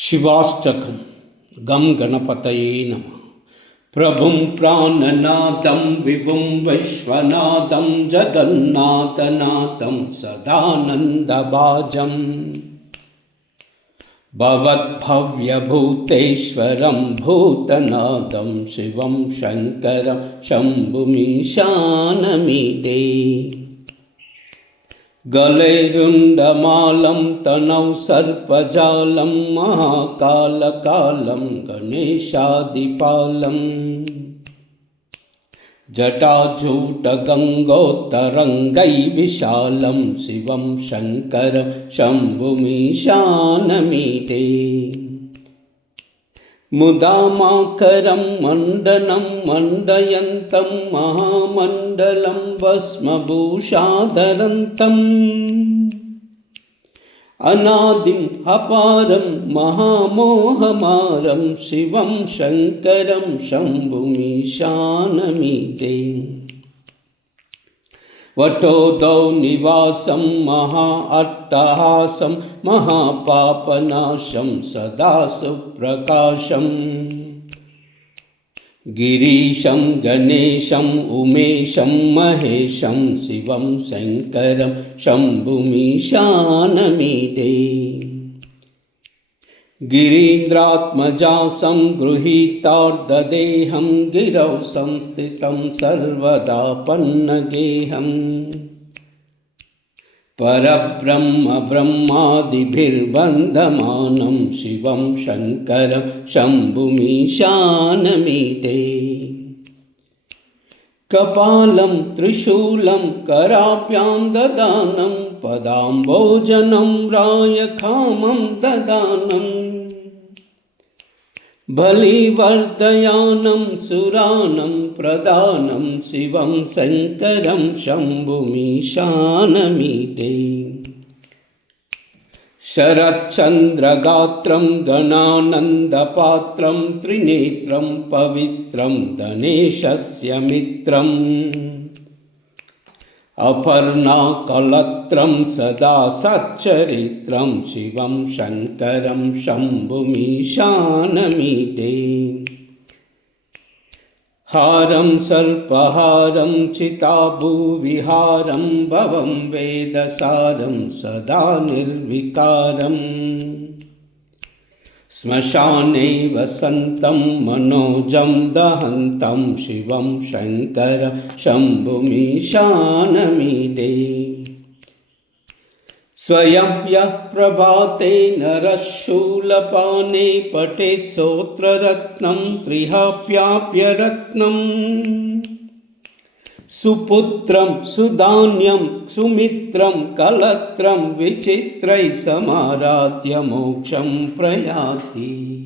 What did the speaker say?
शिवाष्टकं गं गणपतये नमः। प्रभुं प्राणनाथं विभुं विश्वनाथं जगन्नाथनाथं सदानन्दभाजं भवद्भव्यभूतेश्वरं भूतनाथं शिवं शङ्करं शम्भुमीशानमीडे। गलेरुण्डमालं तनौ सर्पजालं महाकालकालं गणेशादिपालं जटाजूटगङ्गोत्तरङ्गै विशालं शिवं शङ्करं शम्भुमीशानमीडे। मुदामाकरं मण्डनं मण्डयन्तं महामण्डलं भस्मभूषाधरन्तम् अनादिम् अपारं महामोहमारं शिवं शङ्करं शम्भुमीशानमीडे। वटोदौ निवासं महा अट्टहासं महापापनाशं सदा सुप्रकाशं गिरीशं गणेशं उमेशं महेशं शिवं शङ्करं शम्भुमीशानमीडे। गिरीन्द्रात्मजासं गृहीतार्धदेहं गिरौ संस्थितं सर्वदा पन्नगेहं परब्रह्म ब्रह्मादिभिर्वन्दमानं शिवं शङ्करं शम्भुमीशानमीडे। कपालं त्रिशूलं कराभ्यां ददानं पदाम्बोजनं रायखामं ददानं बलिवर्धयानं सुरानं प्रदानं शिवं शङ्करं शम्भुमीशानमीडे। शरच्चन्द्रगात्रं गणानन्दपात्रं त्रिनेत्रं पवित्रं गणेशस्य मित्रम् अपर्णाकलत्रं सदा सच्चरित्रं शिवं शङ्करं शम्भुमीशानमीडे। हारं सर्पहारं चिताभूविहारं भवं वेदसारं सदा निर्विकारम् श्मशाने वसन्तं मनोजं दहन्तं शिवं शङ्करं शम्भुमीशानमीडे। स्वयं यः प्रभाते नरः शूलपाने पठेत् स्तोत्ररत्नं त्रिहाप्याप्यरत्नम् सुपुत्रं सुधान्यं सुमित्रं कलत्रं विचित्रैः समाराध्य मोक्षं प्रयाति।